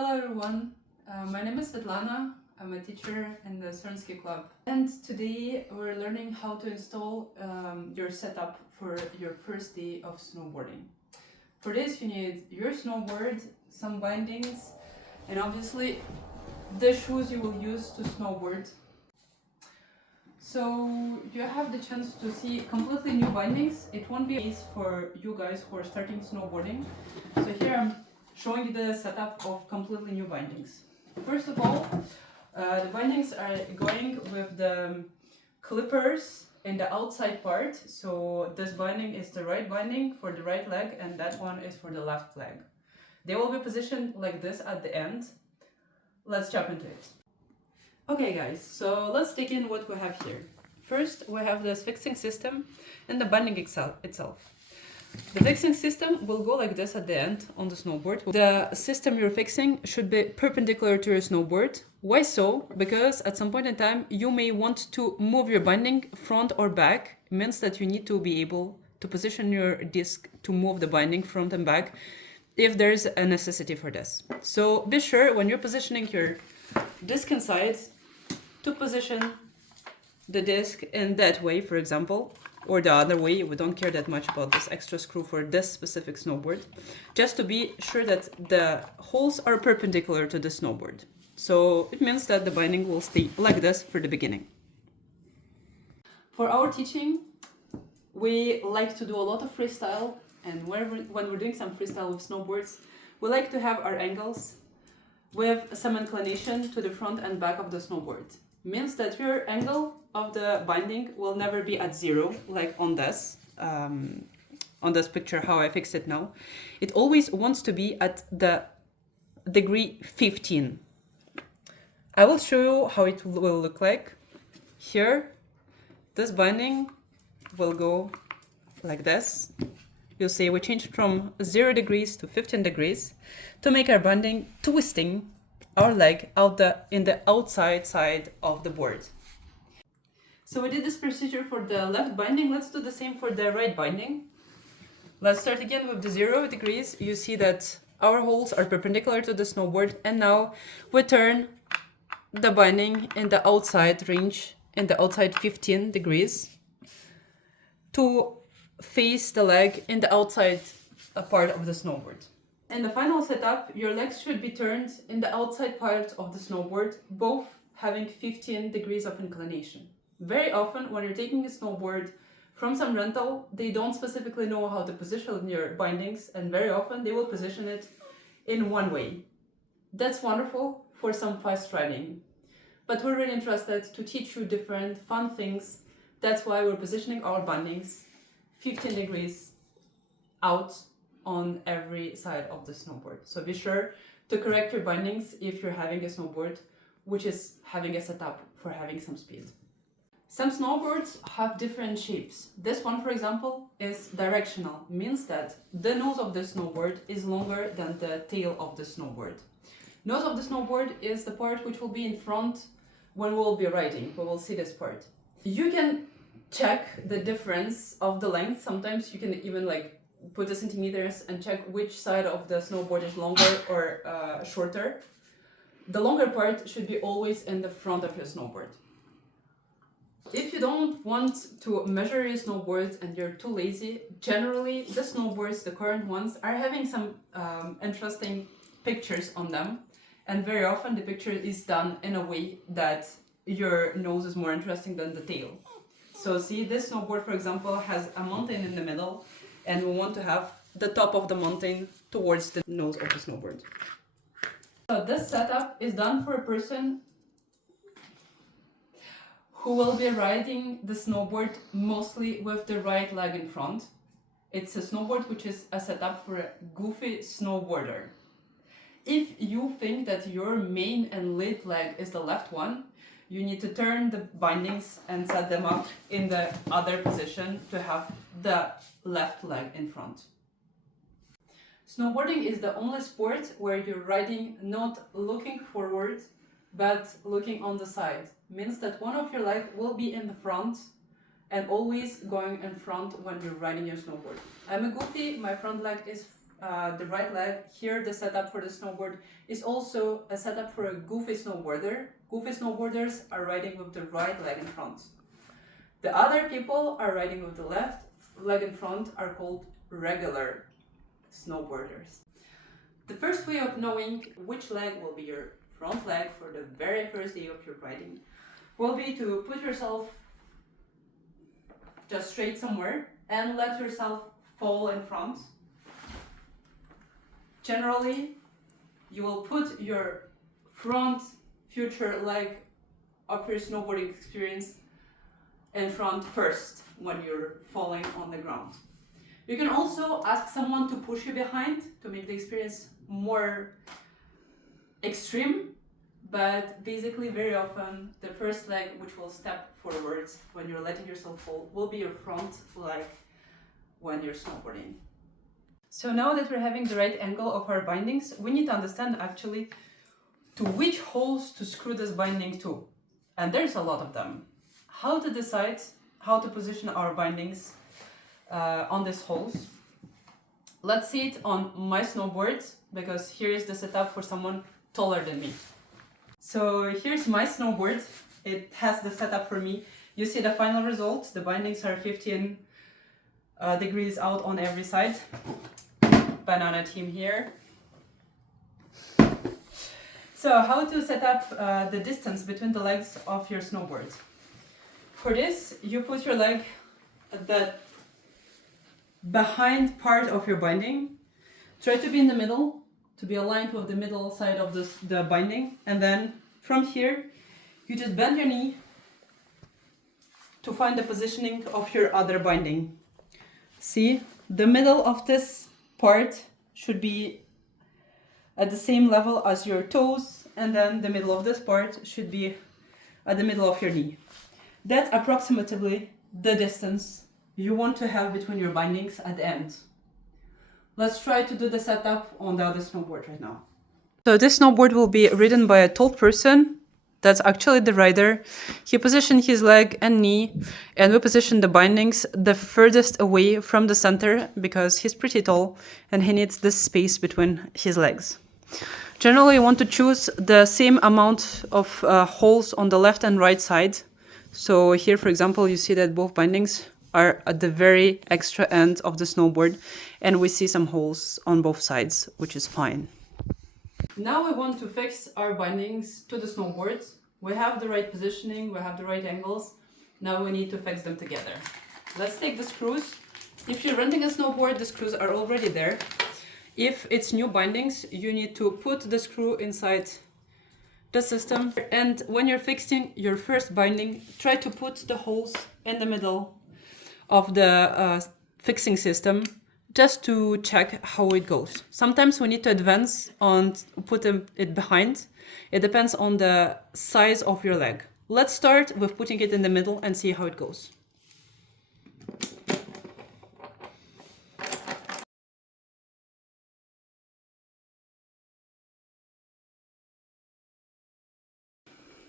Hello everyone, my name is Svetlana. I'm a teacher in the CERN Ski Club, and today we're learning how to install your setup for your first day of snowboarding. For this you need your snowboard, some bindings, and obviously the shoes you will use to snowboard. So you have the chance to see completely new bindings. It won't be easy for you guys who are starting snowboarding. So here I'm showing you the setup of completely new bindings. First of all, the bindings are going with the clippers in the outside part. So this binding is the right binding for the right leg and that one is for the left leg. They will be positioned like this at the end. Let's jump into it. Okay guys, so let's dig in what we have here. First, we have this fixing system and the binding itself. The fixing system will go like this at the end on the snowboard. The system you're fixing should be perpendicular to your snowboard. Why so? Because at some point in time, you may want to move your binding front or back. It means that you need to be able to position your disc to move the binding front and back if there's a necessity for this. So be sure when you're positioning your disc inside to position the disc in that way, for example, or the other way. We don't care that much about this extra screw for this specific snowboard, just to be sure that the holes are perpendicular to the snowboard. So it means that the binding will stay like this for the beginning. For our teaching, we like to do a lot of freestyle, and when we're doing some freestyle with snowboards, we like to have our angles with some inclination to the front and back of the snowboard. Means that your angle of the binding will never be at zero, like on this picture, how I fixed it now. It always wants to be at the degree 15. I will show you how it will look like. Here, this binding will go like this. You'll see we changed from 0 degrees to 15 degrees to make our binding twisting our leg in the outside side of the board. So we did this procedure for the left binding. Let's do the same for the right binding. Let's start again with the 0 degrees. You see that our holes are perpendicular to the snowboard, and now we turn the binding in the outside range, in the outside 15 degrees to face the leg in the outside part of the snowboard. In the final setup, your legs should be turned in the outside part of the snowboard, both having 15 degrees of inclination. Very often, when you're taking a snowboard from some rental, they don't specifically know how to position your bindings, and very often they will position it in one way. That's wonderful for some fast riding, but we're really interested to teach you different fun things. That's why we're positioning our bindings 15 degrees out on every side of the snowboard. So be sure to correct your bindings if you're having a snowboard which is having a setup for having some speed. Some snowboards have different shapes. This one, for example, is directional, means that the nose of the snowboard is longer than the tail of the snowboard. Nose of the snowboard is the part which will be in front when we will be riding. We will see this part. You can check the difference of the length. Sometimes you can even put the centimeters and check which side of the snowboard is longer or shorter. The longer part should be always in the front of your snowboard. If you don't want to measure your snowboards and you're too lazy, generally the snowboards, the current ones, are having some interesting pictures on them, and very often the picture is done in a way that your nose is more interesting than the tail. So see, this snowboard, for example, has a mountain in the middle, and we want to have the top of the mountain towards the nose of the snowboard. So this setup is done for a person who will be riding the snowboard mostly with the right leg in front. It's a snowboard which is a setup for a goofy snowboarder. If you think that your main and lead leg is the left one, you need to turn the bindings and set them up in the other position to have the left leg in front. Snowboarding is the only sport where you're riding not looking forward, but looking on the side. Means that one of your legs will be in the front and always going in front when you're riding your snowboard. I'm a goofy, my front leg is the right leg, here the setup for the snowboard is also a setup for a goofy snowboarder. Goofy snowboarders are riding with the right leg in front. The other people are riding with the left leg in front are called regular snowboarders. The first way of knowing which leg will be your front leg for the very first day of your riding will be to put yourself just straight somewhere and let yourself fall in front. Generally, you will put your front future leg of your snowboarding experience in front first when you're falling on the ground. You can also ask someone to push you behind to make the experience more extreme, but basically very often the first leg which will step forwards when you're letting yourself fall will be your front leg when you're snowboarding. So now that we're having the right angle of our bindings, we need to understand actually to which holes to screw this binding to. And there's a lot of them. How to decide how to position our bindings on these holes. Let's see it on my snowboard, because here is the setup for someone taller than me. So here's my snowboard. It has the setup for me. You see the final result. The bindings are 15 degrees out on every side. Banana team here. So how to set up the distance between the legs of your snowboard. For this, you put your leg at the behind part of your binding. Try to be in the middle, to be aligned with the middle side of the binding. And then from here, you just bend your knee to find the positioning of your other binding. See, the middle of this part should be at the same level as your toes, and then the middle of this part should be at the middle of your knee. That's approximately the distance you want to have between your bindings at the end. Let's try to do the setup on the other snowboard right now. So this snowboard will be ridden by a tall person. That's actually the rider. He positioned his leg and knee, and we position the bindings the furthest away from the center because he's pretty tall and he needs this space between his legs. Generally, you want to choose the same amount of holes on the left and right side. So here, for example, you see that both bindings are at the very extra end of the snowboard, and we see some holes on both sides, which is fine. Now we want to fix our bindings to the snowboard. We have the right positioning, we have the right angles. Now we need to fix them together. Let's take the screws. If you're renting a snowboard, the screws are already there. If it's new bindings, you need to put the screw inside the system. And when you're fixing your first binding, try to put the holes in the middle of the fixing system, just to check how it goes. Sometimes we need to advance and put it behind. It depends on the size of your leg. Let's start with putting it in the middle and see how it goes.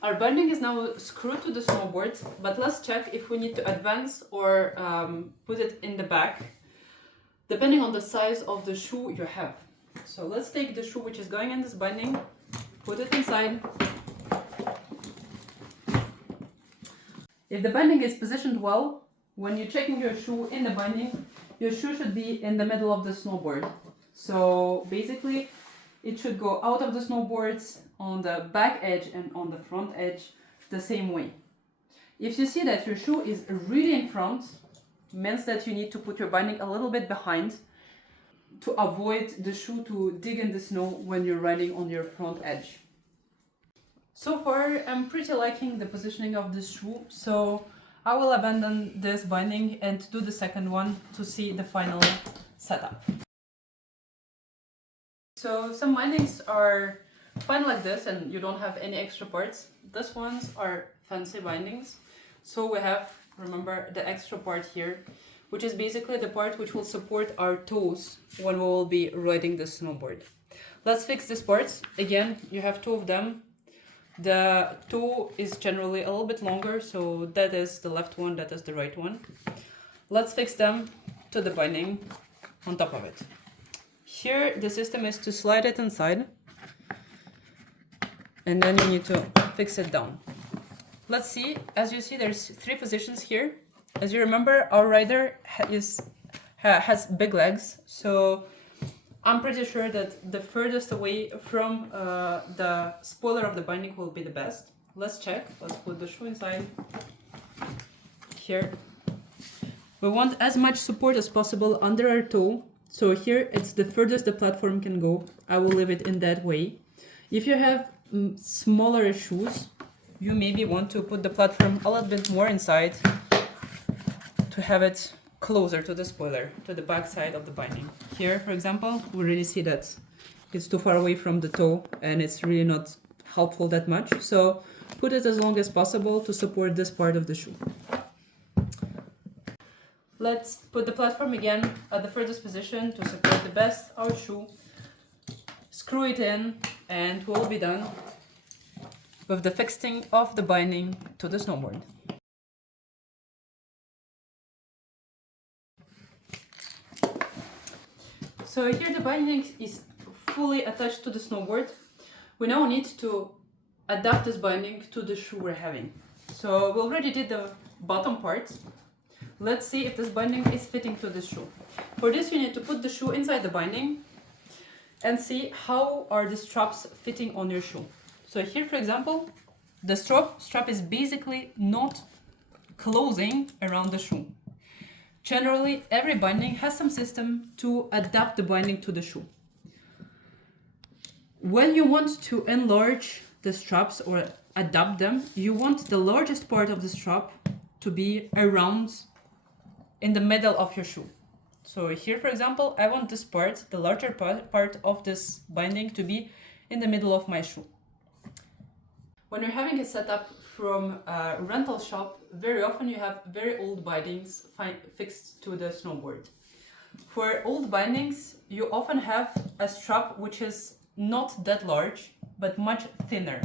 Our binding is now screwed to the snowboard, but let's check if we need to advance or put it in the back, depending on the size of the shoe you have. So let's take the shoe which is going in this binding, put it inside. If the binding is positioned well, when you're checking your shoe in the binding, your shoe should be in the middle of the snowboard. So basically, it should go out of the snowboards on the back edge and on the front edge the same way. If you see that your shoe is really in front, means that you need to put your binding a little bit behind to avoid the shoe to dig in the snow when you're riding on your front edge. So far, I'm pretty liking the positioning of this shoe, so I will abandon this binding and do the second one to see the final setup. So some bindings are fine like this and you don't have any extra parts. These ones are fancy bindings. So we have, remember, the extra part here, which is basically the part which will support our toes when we will be riding the snowboard. Let's fix these parts. Again, you have two of them. The toe is generally a little bit longer, so that is the left one, that is the right one. Let's fix them to the binding on top of it. Here the system is to slide it inside, and then you need to fix it down. Let's see. As you see, there's 3 positions here. As you remember, our rider has big legs, so I'm pretty sure that the furthest away from the spoiler of the binding will be the best. Let's check. Let's put the shoe inside. Here. We want as much support as possible under our toe. So here it's the furthest the platform can go. I will leave it in that way. If you have smaller shoes, you maybe want to put the platform a little bit more inside to have it closer to the spoiler, to the back side of the binding. Here, for example, we really see that it's too far away from the toe and it's really not helpful that much. So put it as long as possible to support this part of the shoe. Let's put the platform again at the furthest position to support the best our shoe. Screw it in and we'll be done with the fixing of the binding to the snowboard. So here the binding is fully attached to the snowboard. We now need to adapt this binding to the shoe we're having. So we already did the bottom part. Let's see if this binding is fitting to the shoe. For this you need to put the shoe inside the binding and see how are the straps fitting on your shoe. So here, for example, the strap is basically not closing around the shoe. Generally, every binding has some system to adapt the binding to the shoe. When you want to enlarge the straps or adapt them, you want the largest part of the strap to be around in the middle of your shoe. So here, for example, I want this part, the larger part of this binding, to be in the middle of my shoe. When you're having it set up from a rental shop, very often you have very old bindings fixed to the snowboard. For old bindings, you often have a strap which is not that large, but much thinner.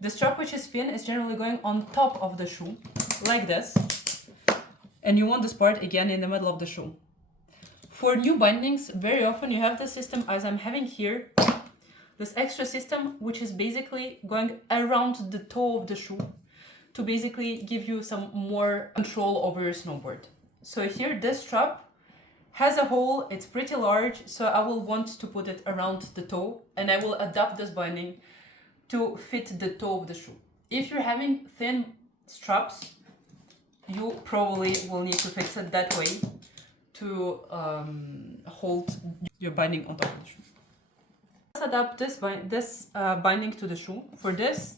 The strap which is thin is generally going on top of the shoe, like this, and you want this part again in the middle of the shoe. For new bindings, very often you have the system as I'm having here, this extra system which is basically going around the toe of the shoe to basically give you some more control over your snowboard. So here this strap has a hole, it's pretty large, so I will want to put it around the toe and I will adapt this binding to fit the toe of the shoe. If you're having thin straps, you probably will need to fix it that way to hold your binding on top of the shoe. Let's adapt this binding to the shoe. For this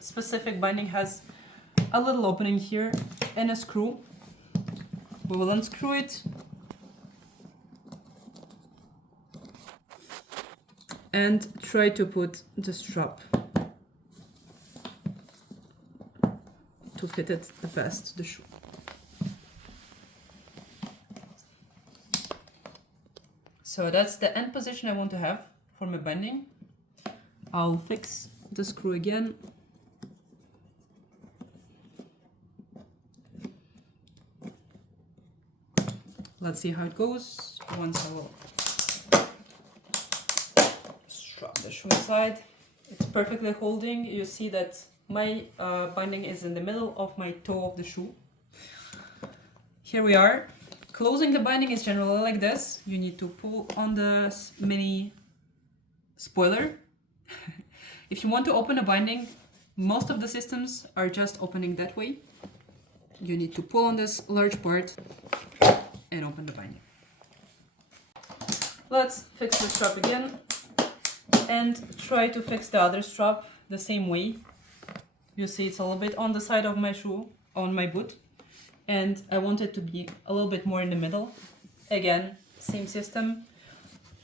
specific binding has a little opening here and a screw. We will unscrew it and try to put the strap to fit it the best to the shoe. So that's the end position I want to have for my binding. I'll fix the screw again. Let's see how it goes. Once I will strap the shoe inside. It's perfectly holding. You see that my binding is in the middle of my toe of the shoe. Here we are. Closing the binding is generally like this. You need to pull on the mini spoiler. If you want to open a binding, most of the systems are just opening that way. You need to pull on this large part and open the binding. Let's fix the strap again and try to fix the other strap the same way. You see it's a little bit on the side of my shoe, on my boot, and I want it to be a little bit more in the middle. Again, same system.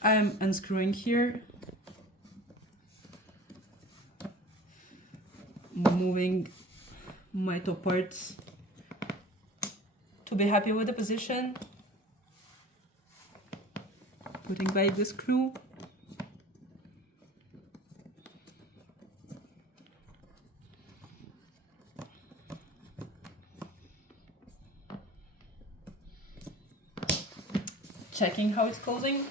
I'm unscrewing here, moving my top parts to be happy with the position, putting back the screw. Checking how it's closing.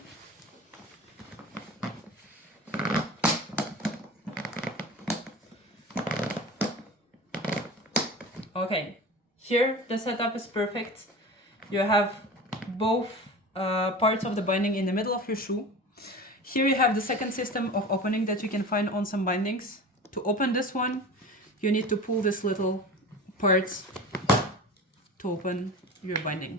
Okay, here the setup is perfect. You have both parts of the binding in the middle of your shoe. Here you have the second system of opening that you can find on some bindings. To open this one, you need to pull this little part to open your binding.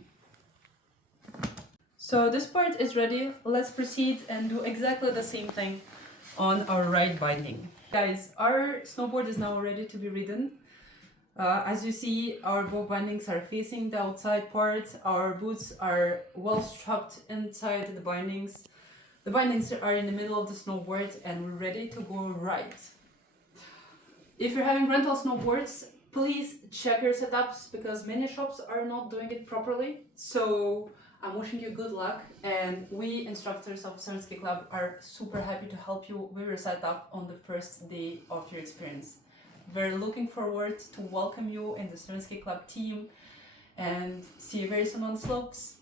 So this part is ready. Let's proceed and do exactly the same thing on our right binding. Guys, our snowboard is now ready to be ridden. As you see, our both bindings are facing the outside part. Our boots are well strapped inside the bindings. The bindings are in the middle of the snowboard and we're ready to go ride. If you're having rental snowboards, please check your setups because many shops are not doing it properly. So I'm wishing you good luck, and we instructors of CERN Ski Club are super happy to help you with your setup on the first day of your experience. We're looking forward to welcome you in the CERN Ski Club team and see you very soon on the slopes.